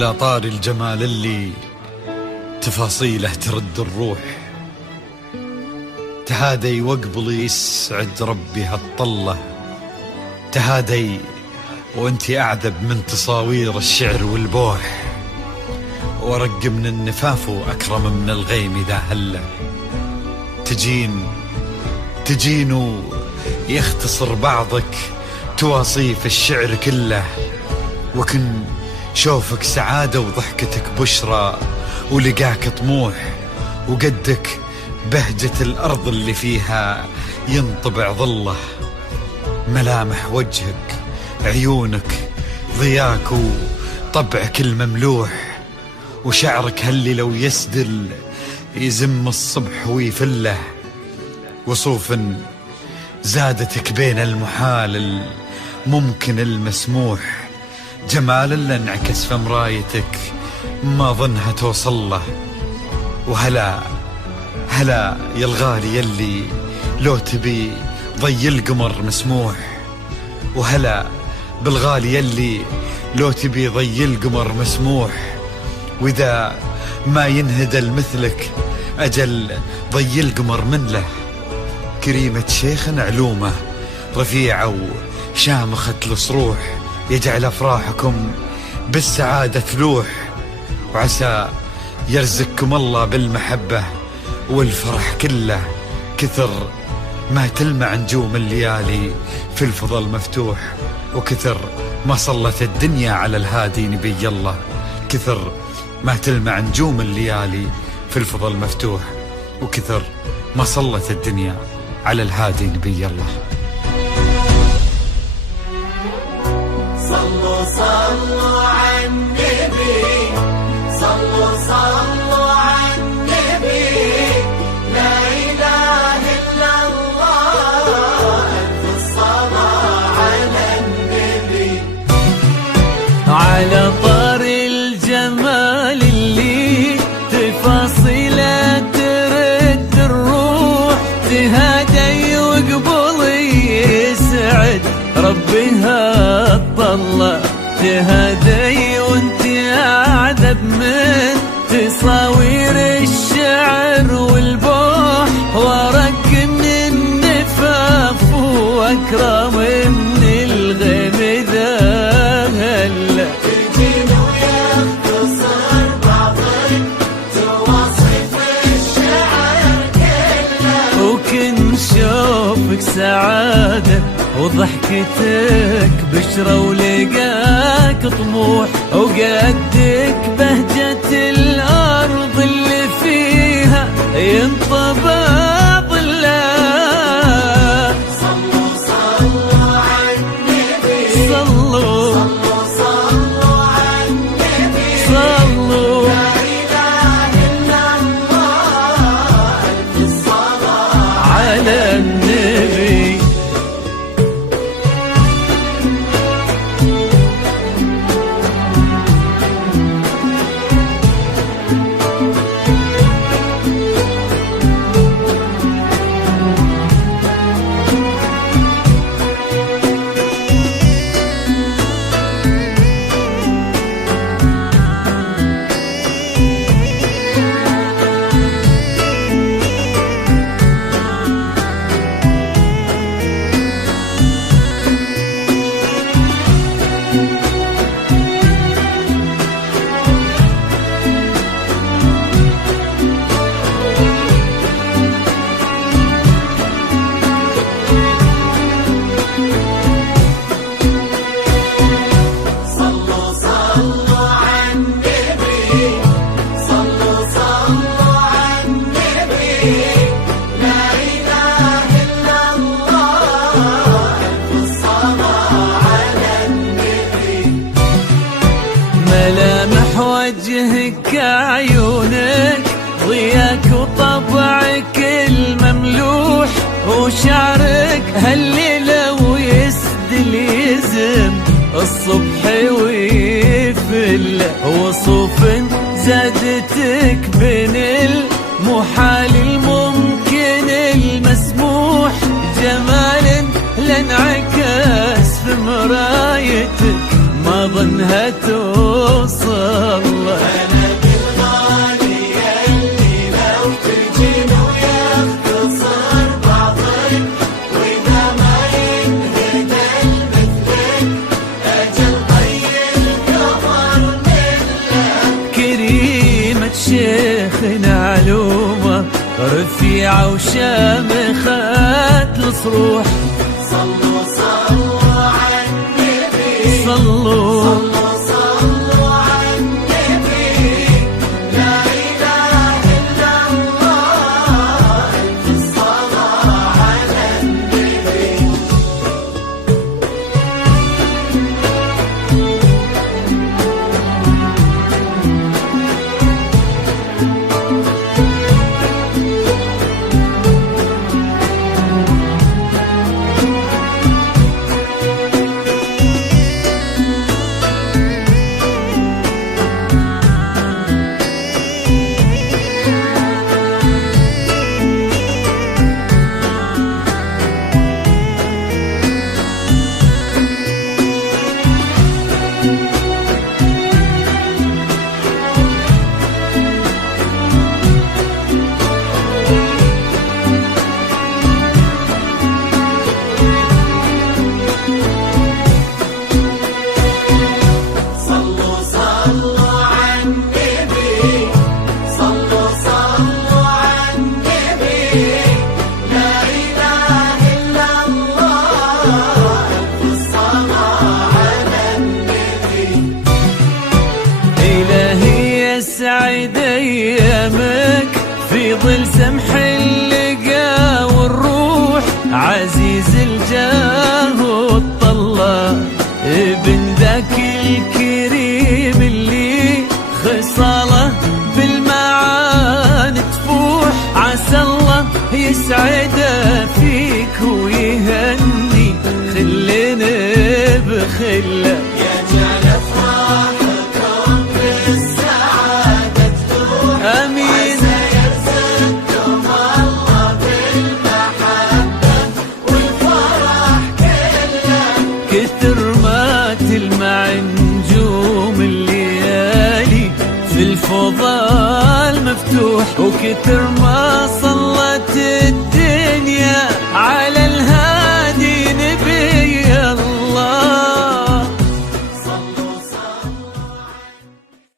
على طار الجمال اللي تفاصيله ترد الروح، تهادي وقبلي يسعد ربي هالطلة، تهادي وانتي أعذب من تصاوير الشعر والبوح، ورق من النفاف وأكرم من الغيم ذا هلة. تجين يختصر بعضك تواصيف الشعر كله، وكن شوفك سعادة وضحكتك بشرى، ولقاك طموح، وقدك بهجة الأرض اللي فيها ينطبع ظله. ملامح وجهك، عيونك، ضياك وطبعك المملوح، وشعرك هاللي لو يسدل يزم الصبح ويفله. وصوف زادتك بين المحال الممكن المسموح، جمال اللي انعكس في مرايتك ما ظنها توصل له. وهلا يا الغالي يلي لو تبي ضي القمر مسموح، وهلا بالغالي يلي لو تبي ضي القمر مسموح. وإذا ما ينهدل مثلك أجل ضي القمر من له. كريمة شيخ علومه رفيعة وشامخة الصروح، يجعل أفراحكم بالسعادة تلوح، وعسى يرزقكم الله بالمحبة والفرح كله. كثر ما تلمع نجوم الليالي في الفضا المفتوح، وكثر ما صلت الدنيا على الهادي نبي الله. كثر ما تلمع نجوم الليالي في الفضا المفتوح، وكثر ما صلت الدنيا على الهادي نبي الله. صلوا صلوا على النبي، صلوا على النبي، لا إله إلا الله، ألف الصلاة على النبي. على طار الجمال اللي تفاصيله ترد الروح، تهادي وقبلي يسعد ربها الطلة، تهادي وانت أعذب من تصاوير الشعر والبوح، ورق من النفاف وأكرم من الغيم ذا هلا. تجين ويختصر بعضك تواصف الشعر كله، وكن شوفك سعادة وضحكتك بشرى، ولقاك طموح، وقدك بهجة الأرض اللي فيها ينطبع ظله. صلوا على النبي، صلوا على النبي، صلوا لا إله إلا الله، ألف الصلاة على النبي. ملامح وجهك عيونك ضياك وطبعك المملوح، وشعرك هاللي لو يسدل يزم الصبح ويفل. وصوف زادتك بين المحال الممكن المسموح، جمال لانعكس في مرايتك ما ظنها توصل له. بلد الغالي اللي لو تجين ويختصر بعضك، وإذا ما ينهدى المثلك أجل طي القمر منك. كريمة شيخنا علومه رفيعة وشامخة الصروح، صلوا صلوا على النبي، صلوا صلوا صلوا على النبي. لا إله إلا الله، ألف الصلاة على النبي. صلوا صلوا على النبي، صلوا صلوا على النبي. لا إله إلا الله، ألف الصلاة على النبي. إلهي يسعد أيامك في ظل سمح اللقا والروح، عزيز الجاه والطلة ابن ذاك الكريم اللي خصاله بالمعاني تفوح. عسى الله يسعده فيك ويهني خلنا بخله، يجعل أفراحكم بالسعادة تروح. آمين. عسى يرزقكم الله بالمحبة والفرح كله. كثر ما تلمع نجوم الليالي في الفضاء مفتوح، وكثر ما صلت الدنيا على الهادي